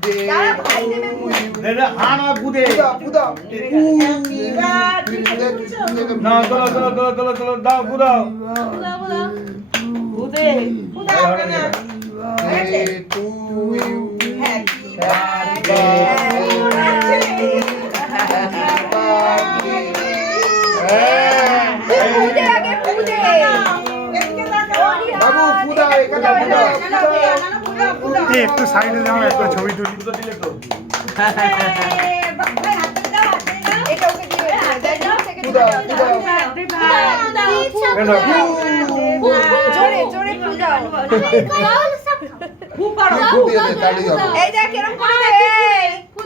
Birthday দাদা হানা বুদে পুদা না চলো দাও বুদাও বুদে টু ইউ হ্যাপি বাবু পুদা এখানে পুদা একটু সাইডে যাও একটা ছবি তুলি বুদা দিলে তো পুদা জোরে জোরে ফুটাও ফু করো ফু দিয়ে দে তাড়ি হবে এই দেখ এরকম করে দে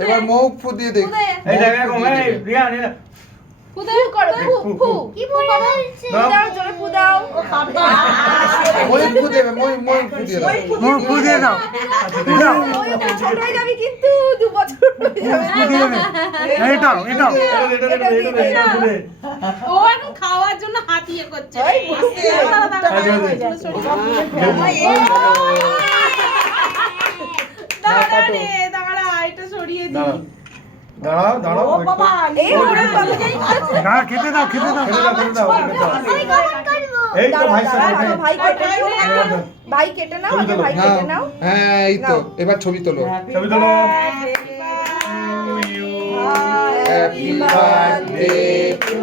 এবার মুখ ফু দিয়ে দেখ এই জায়গা এরকম এই রিয়া নে ফু করো ফু কি বলে বলছে দাও জোরে ফু দাও মই ফু দেবে মই ফু দিয়ে দাও মুখ ফুদিয়ে দাও দাও ছোট হয়ে যাবে কিন্তু 2 বছর হয়ে যাবে ফুদিয়ে নে এটাও এটা বুদে ও এখন খাওয়ার জন্য হাত ইয়ে করছে দাঁড়া এটা সরিয়ে দি দাঁড়াও ও বাবা এই ওরে বাবা না খেতে দাও এই তো ভাই সাহেব ভাই কেটে নাও আগে ভাই নাও কেটে নাও হ্যাঁ এই তো এবার ছবি তোলো ছবি তোলো হ্যাপি বার্থডে টু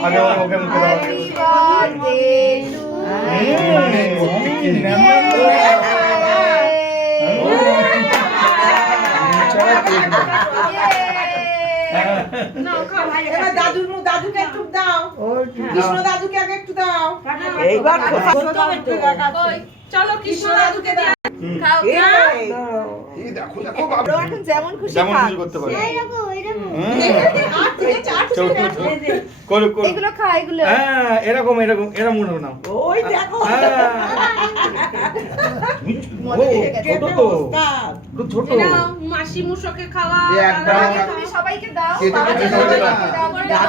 আগে ওকে মুখে দাও এবার দাদুকে একটু দাও কৃষ্ণ দাদুকে আগে একটু দাও এইবার চলো কৃষ্ণ দাদুকে দাও খাও এই দেখো বাবু এখন যেমন খুশি যেমন খা কিছু করতে পারে আর থেকে চার করো এগুলো খা এগুলো হ্যাঁ এরকম মনে নাও ওই দেখো ছোট তো ছোট মাসি মুসোকে খাওয়া এই একদম তুমি সবাইকে দাও কেটে বাবাকে কেটে দাও, দাও। বাবাকে দাও